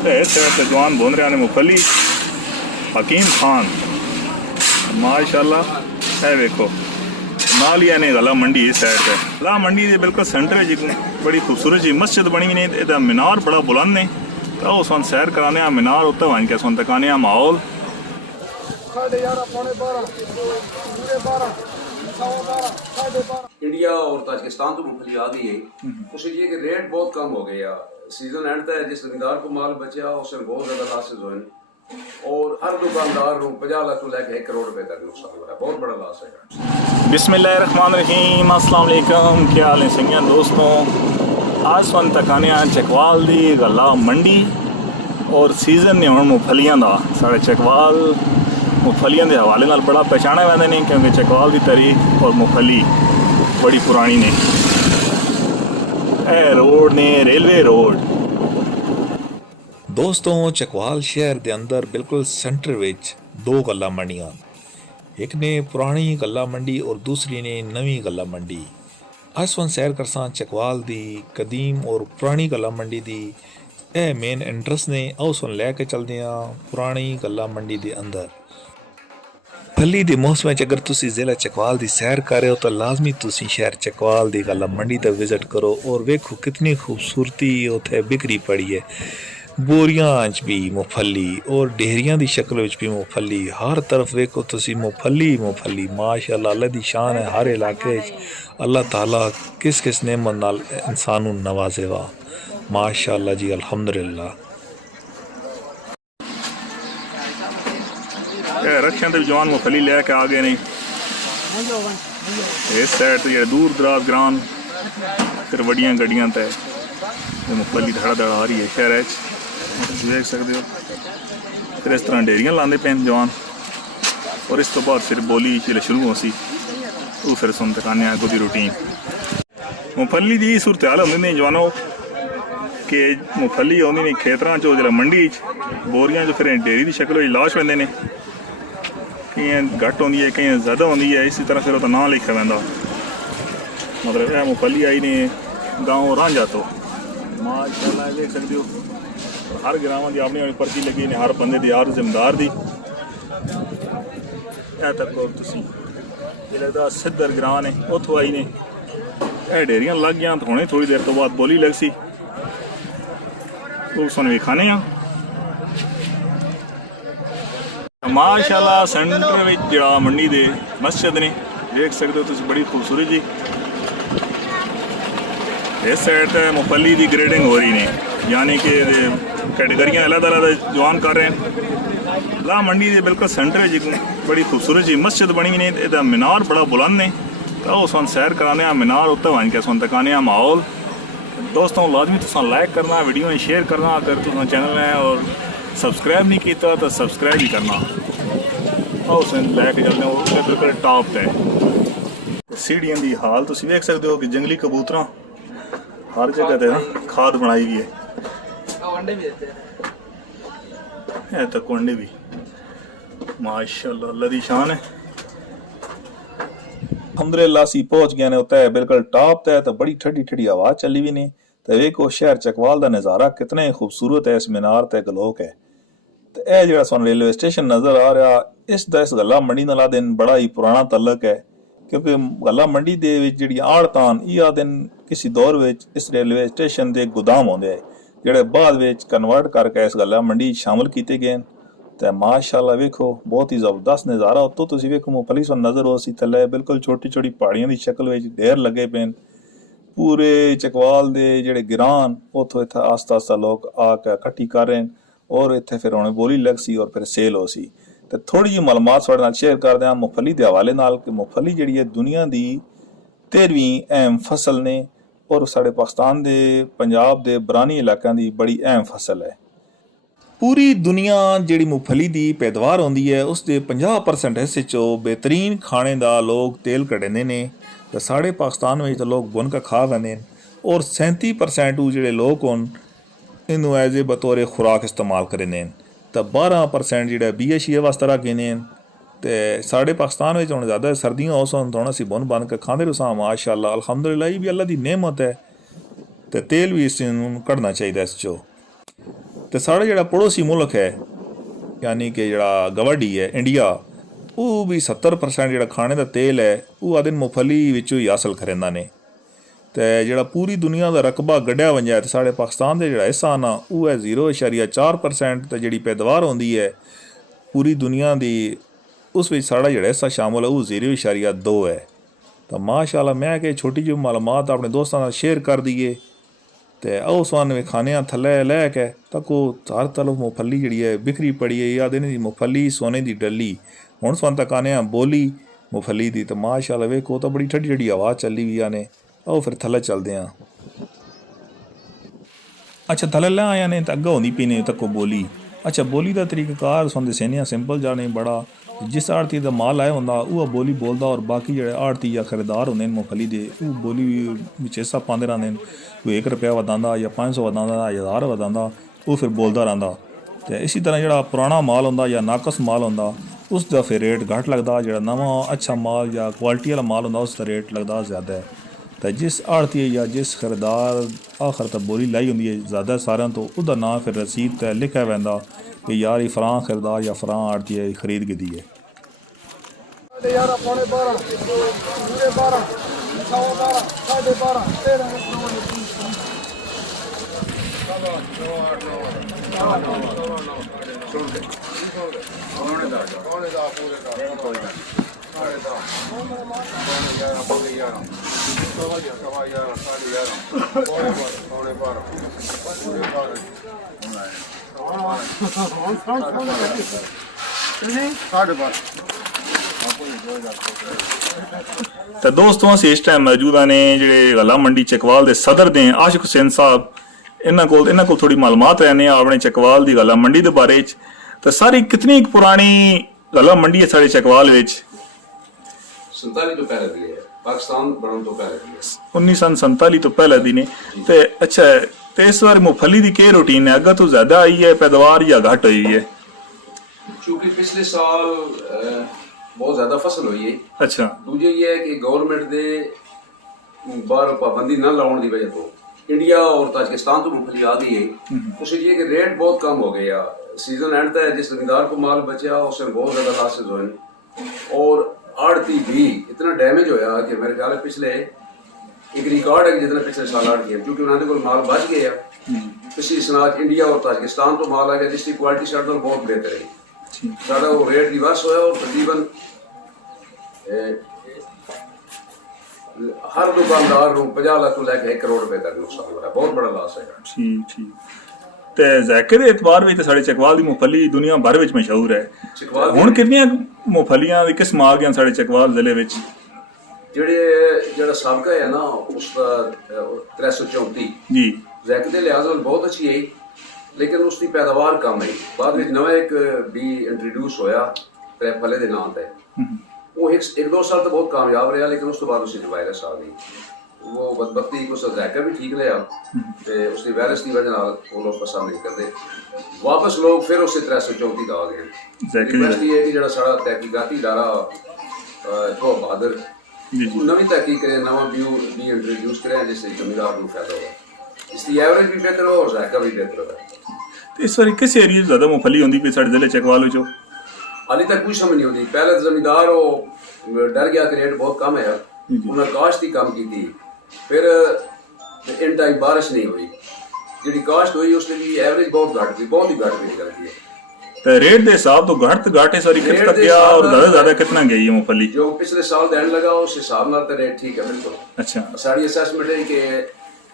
اس side تے جوان bone رہے ہیں مفلی حکیم خان ماشاءاللہ. اے ویکھو نال ہی نے غلہ منڈی اس سائڈ تے غلہ منڈی دے بالکل سینٹر جی بڑی خوبصورت جی مسجد بنی ہوئی نے. یہ مینار بڑا بلند نے تو وہ سن سیر کرانے مینار اتنے ون کے سن تکانے ماحول. انڈیا اور تاجکستان تو مفلی آ گئی ہے. اس لیے کہ ریٹ بہت کم ہو گیا. سیزن اینڈ ہے جس زمیندار کو مال بچیا اس نے بہت زیادہ لاسز ہوئے اور ہر دکاندار کو 50 لاکھ لے کے 1 کروڑ روپے تک نقصان ہوا ہے. بہت بڑا لاس ہے. بسم اللہ الرحمن الرحیم. السلام علیکم. کیا حال ہے سنگیاں دوستوں. آج سن تکانے چکوال دی غلہ منڈی اور سیزن نے ہوں مفلیاں دا. سارے چکوال مفلیاں دے حوالے نال بڑا پہچانا ویندے نہیں کیونکہ چکوال دی تاریخ اور مفلی بڑی پرانی نے. اے روڈ نے ریلوے روڈ دوستوں چکوال شہر دے اندر بالکل سینٹر وچ 2 غلہ منڈیاں. ایک نے پرانی غلہ منڈی اور دوسری نے نویں غلہ منڈی. اج سن سیر کرساں چکوال دی قدیم اور پرانی غلہ منڈی دی. اے مین انٹرس نے آؤ سن لے کے چل دیاں پرانی غلہ منڈی دے اندر. پھلی دے موسم اگر تسی ضلع چکوال دی سیر کر رہے ہو تو لازمی تسی شہر چکوال دی غلہ منڈی تے وزٹ کرو اور ویکھو کتنی خوبصورتی اتھے بکری پڑی ہے. بوریاں اچ بھی مفلی اور ڈہریاں دی شکل وچ بھی مفلی. ہر طرف ویکھو تسی مفلی مفلی. ماشاءاللہ اللہ دی شان ہے. ہر علاقے وچ اللہ تعالیٰ کس کس نعمت نال انسان نوں نوازے وا. ماشاءاللہ جی الحمدللہ. رکشاں تے جوان مفلی لے کے آ گئے نہیں. اس سائڈ تے دور دراز گران پھر وڈیاں گڈیاں تے مفلی دھڑا دھڑا آ رہی ہے شہر دیکھ سکتے ہو. پھر اس طرح ڈیریاں لاندے پے جوان اور اس تو بعد پھر بولی چلے شروع ہو سی تو پھر سن تکانے آگے دی روٹین. مفلی دی صورتحال ہوندی نہیں جوانوں کہ مفلی ہوندی نہیں کھیتراں چو جلا منڈی بوریاں جو پھر ڈیری دی شکل ہوئی لاش ویندے نے. کہیں گھٹ ہوندی ہے کہیں زیادہ ہوندی ہے. اسی طرح پھر وہ نام لکھا ویندا مطلب یہ مفلی آئی نے گاؤں رانجھا تو. ماشاءاللہ دیکھ سکتے ہو ہر گراواں دی اپنی اپنی پرچی لگی نے. ہر بندے دی ہر ذمہ دی اے تک تسی یہ لگتا سدھر گراں نے اتوں آئی نے. اے ڈیریاں لگ گیا ہونے تھوڑی دیر تو بعد بولی لگ سی تو سن بھی کھانے ہاں. ماشاءاللہ سینٹر میں جڑا منڈی دے مسجد نے دیکھ سکتے ہو تسی بڑی خوبصورت جی. اس سائڈ تے مفلی دی گریڈنگ ہو رہی نے یعنی کہ کیٹیگریاں علیحدہ علیحدہ جوان کر رہے ہیں. لا منڈی دے بالکل سینٹر جی بڑی خوبصورت جی مسجد بنی ہوئی نے. یہ مینار بڑا بلند نے تو سن سیر کرانے مینار اتنے ون کے سن تکانے ماحول. دوستوں لازمی تو لائک کرنا ویڈیو میں شیئر کرنا. اگر تو چینل ہے اور سبسکرائب نہیں کیتا تو سبسکرائب ہی کرنا. اور اس لے کے چلتے ہیں بالکل ٹاپ تے سیڑھیاں دی حال تسی دیکھ سکتے ہو کہ جنگلی کبوتراں ہر جگہ تے کھاد بنائی گئی ہے. اے تک انڈے بھی ماشاءاللہ اللہ دی شان ہے. الحمدللہ سی پہنچ گئے نے اتنے بالکل ٹاپ تے تو بڑی ٹھڈی ٹھڈی آواز چلی بھی نہیں. تو ویکھو شہر چکوال دا نظارہ کتنے خوبصورت ہے. اس مینار تے گلوک ہے. تو اے جڑا سن ریلوے اسٹیشن نظر آ رہا اس غلہ منڈی نال دن بڑا ہی پرانا تعلق ہے کیونکہ غلہ منڈی دے وچ جڑی آڑتان یہ دن کسی دور وچ اس ریلوے اسٹیشن دے گودام ہوندے جڑے بعد وچ کنورٹ کر کے اس غلہ منڈی شامل کیتے گئے. تو ماشاءاللہ ویکھو بہت ہی زبردست نظارہ. اتوں تسی ویکھو مفلی سن نظر ہو سی تھلے بالکل چھوٹی چھوٹی پہاڑیاں دی شکل وچ ڈھیر لگے پین. پورے چکوال دے جڑے گران اتوں اتنے آستہ آستہ لوگ آ کے کٹھی کر رہے ہیں اور اتنے پھر انہیں بولی لگ سی اور پھر سیل ہو سی. تو تھوڑی جی معلومات سارے نال شیئر کر دیں مفلی دے حوالے نال کہ مفلی جڑی ہے دنیا دی 13ویں اہم فصل نے اور سارے پاکستان دے پنجاب دے برانی علاقوں دی بڑی اہم فصل ہے. پوری دنیا جڑی مفلی دی پیداوار ہوندی ہے اس دے 50% حصے چو بہترین کھانے دا لوگ تیل کڈیندے نے. تو ساڑھے پاکستان میں تو لوگ بن کے کھا لیندے اور 37% جڑے لوگ ہون انہوں ایز اے بطور خوراک استعمال کریندے. تو 12% جڑا بیشی واسطہ رکھے نے. تو ساڑھے پاکستان میں ہوں زیادہ سردیاں ہو سن تو اسی بن بن کے کھاندے رہو ماشاءاللہ الحمدللہ. یہ بھی اللہ دی نعمت ہے تو تیل بھی اس کڑنا چاہیے اس چو. ਤੇ ਸਾਡਾ ਜਿਹੜਾ ਪੜੋਸੀ ਮੁਲਕ ਹੈ ਯਾਨੀ ਕਿ ਜਿਹੜਾ ਗਵਾਂਢੀ ਹੈ ਇੰਡੀਆ, ਉਹ ਵੀ 70% ਜਿਹੜਾ ਖਾਣੇ ਦਾ ਤੇਲ ਹੈ ਉਹ ਆਦਿਨ ਮੁਫਲੀ ਵਿੱਚੋਂ ਹੀ ਹਾਸਲ ਕਰੇਂਦਾ ਨੇ। ਤੇ ਜਿਹੜਾ ਪੂਰੀ ਦੁਨੀਆ ਦਾ ਰਕਬਾ ਗੱਢਿਆ ਵੰਜਾ ਹੈ ਤੇ ਸਾਡੇ ਪਾਕਿਸਤਾਨ ਦੇ ਜਿਹੜਾ ਹਿੱਸਾ ਨਾ ਉਹ ਹੈ 0.4%। ਤੇ ਜਿਹੜੀ ਪੈਦਾਵਾਰ ਹੁੰਦੀ ਹੈ ਪੂਰੀ ਦੁਨੀਆ ਦੀ ਉਸ ਵਿੱਚ ਸਾਡਾ ਜਿਹੜਾ ਹਿੱਸਾ ਸ਼ਾਮਲ ਹੈ ਉਹ 0.2 ਹੈ। ਤਾਂ ਮਾਸ਼ਾਅੱਲਾ ਮੈਂ ਕਿ ਛੋਟੀ ਜਿਹੀ ਮਾਲੂਮਾਤ ਆਪਣੇ ਦੋਸਤਾਂ ਨਾਲ ਸ਼ੇਅਰ ਕਰ ਦਈਏ ਤੇ ਆਓ ਸਵਾਨ ਵੀ ਖਾਣੇ ਥੱਲੇ ਲੈ ਕੇ ਤੱਕੋ ਹਰ ਤਰਫ ਮੁਫਲੀ ਜਿਹੜੀ ਹੈ ਬਿਖਰੀ ਪੜੀ ਹੈ। ਯਾਦ ਨਹੀਂ ਮੁਫਲੀ ਸੋਨੇ ਦੀ ਡੱਲੀ ਹੁਣ ਸਵਾਨ ਤੱਕ ਆਨੇ ਆ ਬੋਲੀ ਮੁਫਲੀ ਦੀ। ਤਾਂ ਮਾਸ਼ਾਅੱਲਾ ਵੇਖੋ ਤਾਂ ਬੜੀ ਠੰਡੀ ਠੰਡੀ ਆਵਾਜ਼ ਚੱਲੀ ਵੀ ਆਨੇ। ਆਓ ਫਿਰ ਥੱਲੇ ਚੱਲਦੇ ਹਾਂ। ਅੱਛਾ ਥੱਲੇ ਲੈ ਆਇਆ ਨੇ ਤਾਂ ਅੱਗਾ ਹੁੰਦੀ ਪੀਨੇ ਤੱਕੋ ਬੋਲੀ। ਅੱਛਾ ਬੋਲੀ ਦਾ ਤਰੀਕਾਕਾਰ ਸੁਣਦੇ ਸੇਨੇ ਸਿੰਪਲ ਜਾਣੇ ਬੜਾ ਜਿਸ ਆੜਤੀ ਦਾ ਮਾਲ ਆਇਆ ਹੁੰਦਾ ਉਹ ਬੋਲੀ ਬੋਲਦਾ ਔਰ ਬਾਕੀ ਜਿਹੜੇ ਆੜਤੀ ਜਾਂ ਖਰੀਦਾਰ ਹੁੰਦੇ ਨੇ ਮੁਫਲੀ ਦੇ ਉਹ ਬੋਲੀ ਵਿੱਚ ਹਿੱਸਾ ਪਾਉਂਦੇ ਰਹਿੰਦੇ ਨੇ। ਕੋਈ 1 ਰੁਪਇਆ ਵਧਾਉਂਦਾ ਜਾਂ 500 ਵਧਾਉਂਦਾ 1000 ਵਧਾਉਂਦਾ ਉਹ ਫਿਰ ਬੋਲਦਾ ਰਹਿੰਦਾ। ਤੇ ਇਸੇ ਤਰ੍ਹਾਂ ਜਿਹੜਾ ਪੁਰਾਣਾ ਮਾਲ ਹੁੰਦਾ ਜਾਂ ਨਾਕਸ ਮਾਲ ਹੁੰਦਾ ਉਸ ਦਾ ਫਿਰ ਰੇਟ ਘੱਟ ਲੱਗਦਾ। ਜਿਹੜਾ ਨਵਾਂ ਅੱਛਾ ਮਾਲ ਜਾਂ ਕੁਆਲਿਟੀ ਵਾਲਾ ਮਾਲ ਹੁੰਦਾ ਉਸ ਦਾ ਰੇਟ ਲੱਗਦਾ ਜ਼ਿਆਦਾ ਹੈ। ਤਾਂ ਜਿਸ ਆੜਤੀ ਜਾਂ ਜਿਸ ਖਰੀਦਾਰ ਆਖਰ ਤੱਕ ਬੋਲੀ ਲਾਈ ਹੁੰਦੀ ਹੈ ਜ਼ਿਆਦਾ ਸਾਰਿਆਂ ਤੋਂ ਉਹਦਾ ਨਾਂ ਫਿਰ ਰਸੀਦ 'ਤੇ ਲਿਖਿਆ ਪੈਂਦਾ ਕਿ ਯਾਰ ਇਹ ਫਲਾਂ ਖਰੀਦਾਰ ਜਾਂ ਫਲਾਂ ਆੜਤੀ ਹੈ ਖਰੀਦ ਗਈ ਹੈ। ਤਾਂ ਦੋਸਤੋ ਅਸੀਂ ਇਸ ਟਾਈਮ ਮੌਜੂਦ ਨੇ ਜਿਹੜੇ ਗੱਲਾ ਮੰਡੀ ਚਕਵਾਲ ਦੇ ਸਦਰ ਦੇ ਆਸ਼ਿਕ ਹੁਸੈਨ ਸਾਹਿਬ। ਇਹਨਾਂ ਕੋਲ ਥੋੜੀ ਮਾਲੂਮਾਤ ਰਹਿੰਦੇ ਆ ਆਪਣੇ ਚਕਵਾਲ ਦੀ ਗੱਲਾ ਮੰਡੀ ਦੇ ਬਾਰੇ ਚ। ਤਾਂ ਸਾਰੀ ਕਿਤਨੀ ਪੁਰਾਣੀ ਗੱਲਾ ਮੰਡੀ ਹੈ ਸਾਡੇ ਚਕਵਾਲ ਵਿੱਚ? 47 ਤੋਂ ਪਹਿਲੇ ਦੀ ਹੈ, ਪਾਕਿਸਤਾਨ ਬਣਨ ਤੋਂ ਪਹਿਲੇ ਦੀ ਹੈ। 1947 ਤੋਂ ਪਹਿਲੇ ਦੀ ਨੇ। ਤੇ ਅੱਛਾ ਤੇ ਇਸ ਵਾਰ ਮੁਫਲੀ ਦੀ ਕੀ ਰੂਟੀਨ ਹੈ? ਅੱਗਾ ਤੋਂ ਜ਼ਿਆਦਾ ਆਈ ਹੈ ਪੈਦਾਵਾਰ ਜਾਂ ਘਟ ਹੋਈ ਹੈ? ਕਿਉਂਕਿ ਪਿਛਲੇ ਸਾਲ ਬਹੁਤ ਜ਼ਿਆਦਾ ਫਸਲ ਹੋਈ ਹੈ। ਅੱਛਾ ਦੂਜੇ ਇਹ ਹੈ ਕਿ ਗਵਰਨਮੈਂਟ ਦੇ ਬਾਹਰ ਪਾਬੰਦੀ ਨਾ ਲਾਉਣ ਦੀ ਵਜ੍ਹਾ ਤੋਂ इंडिया और ताजिकिस्तान तो मूंगफली आ गई है। उसे ये कि रेट बहुत कम हो गया। सीजन एंड तक जिस जमींदार को माल बचा उससे बहुत ज्यादा लॉसेज हुए और आड़ती भी इतना डैमेज होया कि मेरे ख्याल है पिछले एक रिकॉर्ड है जितने पिछले साल आड़ती है क्योंकि उन्होंने को माल बच गया। पिछली सनात इंडिया और ताजिकिस्तान तो माल आ गया जिसकी क्वालिटी साढ़े तो बहुत बेहतर है। साढ़ा वो रेट रिवर्स होया और तकरीबन हर दुकानदार को 50 लाख ਤੋਂ ਲੈ ਕੇ 1 ਕਰੋੜ ਰੁਪਏ ਤੱਕ ਨੁਕਸਾਨ ਹੋਇਆ। ਬਹੁਤ ਬੜਾ ਲਾਸ ਹੈ। ਠੀਕ ਤੇ ਜ਼ਾਇਕੇ ਦੇ ਇਤਬਾਰ ਵਿੱਚ ਸਾਡੇ ਚਕਵਾਲ ਦੀ ਮੁਫਲੀ ਦੁਨੀਆ ਭਰ ਵਿੱਚ ਮਸ਼ਹੂਰ ਹੈ। ਹੁਣ ਕਿੰਨੀਆਂ ਮੁਫਲੀਆਂ ਦੀ ਕਿਸਮਾਂ ਆ ਗਈਆਂ ਸਾਡੇ ਚਕਵਾਲ ਜ਼ਿਲ੍ਹੇ ਵਿੱਚ? ਜਿਹੜਾ ਸਾਬਕਾ ਹੈ ਨਾ ਉਸ ਦਾ 334 ਜੀ ਜ਼ਾਇਕੇ ਦੇ ਲਿਹਾਜ਼ ਨਾਲ ਬਹੁਤ ਅੱਛੀ ਹੈ ਲੇਕਿਨ ਉਸ ਦੀ ਪੈਦਾਵਾਰ ਕਮ ਹੈ। ਬਾਅਦ ਵਿੱਚ ਨਵਾਂ ਇੱਕ ਵੀ ਇੰਟਰੋਡਿਊਸ ਹੋਇਆ ਟ੍ਰੈਫਲੇ ਦੇ ਨਾਂ ਤੇ। वो एक दो साल तो बहुत कामयाब रहा लेकिन उस तो बाद उसे वायरस आ गई। वो बदबख्ती को जायका भी ठीक रहा तो उसकी वायरस की वजह वो लोग पसंद नहीं करते। वापस लोग फिर उससे 334 का आ गए। रिक्वेस्ट ये है कि जो सारा तहकीकाती इदारा जो बहादुर नवी तहकीक करें नवा व्यू भी इंट्रोड्यूस करें जिससे जमींदार को फायदा हो। इसकी एवरेज भी बेहतर हो और जायका भी बेहतर हो। इस बार किस एरिया ज़्यादा मुफली होती पई साडे जिले चकवाल विचों? हाली तक कुछ समझ नहीं होती। पहले तो जमींदार वो डर गया कि रेट बहुत कम है उन्हें काश्त ही कम की थी। फिर इन टाइम बारिश नहीं हुई जी काश्त हुई उसने भी एवरेज बहुत घट गई बहुत ही घट गई निकल गई। तो रेट के हिसाब तो घट है सारी कितना गया और ज्यादा कितना गई है मूंगफली जो पिछले साल देने लगा उस हिसाब नाल तो रेट ठीक है बिल्कुल। अच्छा सारी असेसमेंट है कि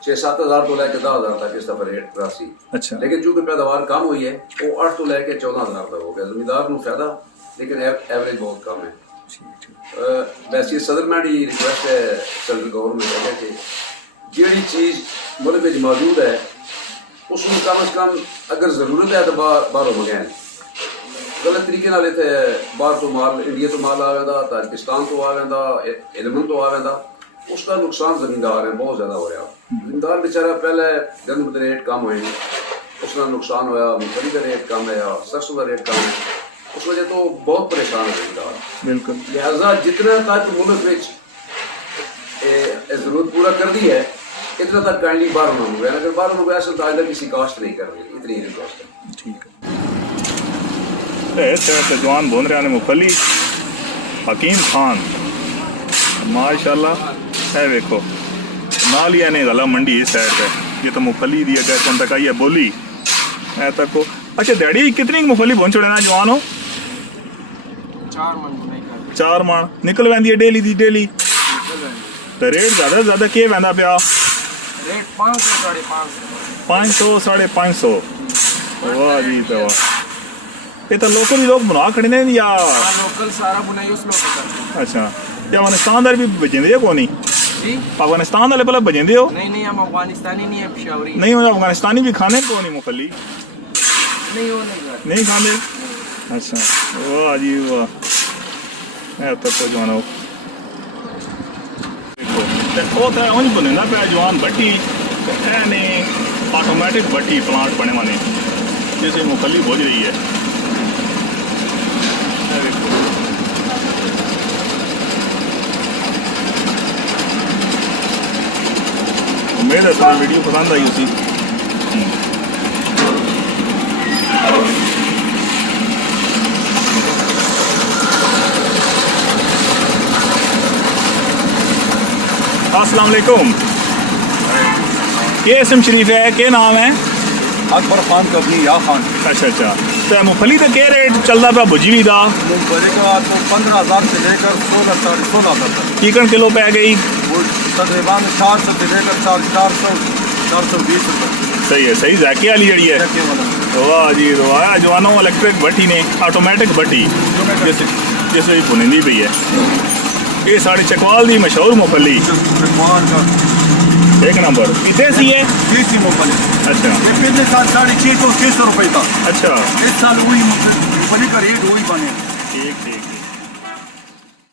6-7 हज़ार तो लेके 10 हज़ार तक इस दफा रेट राशि। अच्छा लेकिन चूंकि पैदावार कम हुई है वो 8 तो लेके 14 हज़ार तक हो गया। जमींदार को फायदा लेकिन एवरेज बहुत कम है। वैसे सदर मंडी रिक्वेस्ट है सेंट्रल गवर्नमेंट है कि जी चीज़ मुल्क में मौजूद है उसमें कम से कम अगर जरूरत है तो बाहरों मंगाएं। गलत तरीके नाल इत्थे बाहर तो माल इंडिया तो माल आ वेंदा ताजिकिस्तान तो आ वेंदा यमन तो आ वेंदा उसका नुकसान जमींदार है बहुत ज्यादा हो रहा। जमींदार बेचारा पहले गंदम के रेट कम हुए उसका नुकसान होया मूंगफली का रेट कम है सरसों का रेट कम है उस वजह तो बहुत परेशान है जमींदार। बिल्कुल लिहाजा जितना तक मुल्क में जरूरत पूरा कर दी है اتنا تک کائنڈلی 12 منگوائے، اگر 12 منگوائے اصل تو آئندہ کسی کاسٹ نہیں کر رہی، اتنی ہی کاسٹ ہے. ٹھیک ہے. اس جوان بون رہے ہیں مفلی حکیم خان ماشاءاللہ. اے ویکھو نال ہی نے غلہ منڈی اس سائڈ پہ، یہ تو مفلی دی اگے کون تک آئی ہے بولی اے تک کو. اچھا ڈیڈی کتنی مفلی بون چھوڑے نا جوان ہو؟ 4 من نکل ویندی ہے ڈیلی دی ڈیلی. تو ریٹ زیادہ زیادہ کی ویندا پیا؟ ریٹ 500 500 550. واہ جی تو واہ. یہ تو لوکل ہی لوگ بنا کھڑے نے یا لوکل سارا بنائی اس لوگ کرتے اچھا یہ افغانستان دار بھی بجیں ہو کونی؟ جی افغانستان والے پہلے بجیں ہو؟ نہیں ہم افغانستانی نہیں ہے، پشاوری نہیں ہو افغانستانی بھی کھانے کونی مفلی نہیں ہو نہیں نہیں کھانے؟ اچھا واہ جی واہ. اے تو کو جوانو دیکھو وہ تو اونج بنے نا پہ جوان بٹی اے نے آٹومیٹک بٹی پلانٹ بنے وانے جیسے مفلی بوجھ رہی ہے. اے دیکھو امید ہے سارا ویڈیو پسند آئی اسی. السلام علیکم. یہ اسم شریف ہے کیا نام ہے؟ اکبر خان کا بھی یا خان. اچھا اچھا. تو مفلی کا کیا ریٹ چلتا پیا بجی بھی دا؟ مونگفلی کا آپ کو 15,000 سے لے کر 16,000 تک. چیکن کلو پہ گئی؟ وہ تقریباً 400 سے لے کر 420 روپے. صحیح ہے صحیح ذائقے والی جڑی ہے. چکے والا واہ جی واہ جوانوں الیکٹرک بٹی نے آٹومیٹک بٹی جیسے جیسے بنندی پئی ہے. یہ ساڑھے چکوال دی مشہور مفلی چکوال کا ایک نمبر. کتنے سی ہے؟ 20 مونگفلی. اچھا یہ پچھلے سال 650 روپے تھا. اچھا اس سال وہی مونگفلی کا ریٹ وہی بنے. ٹھیک ٹھیک ٹھیک.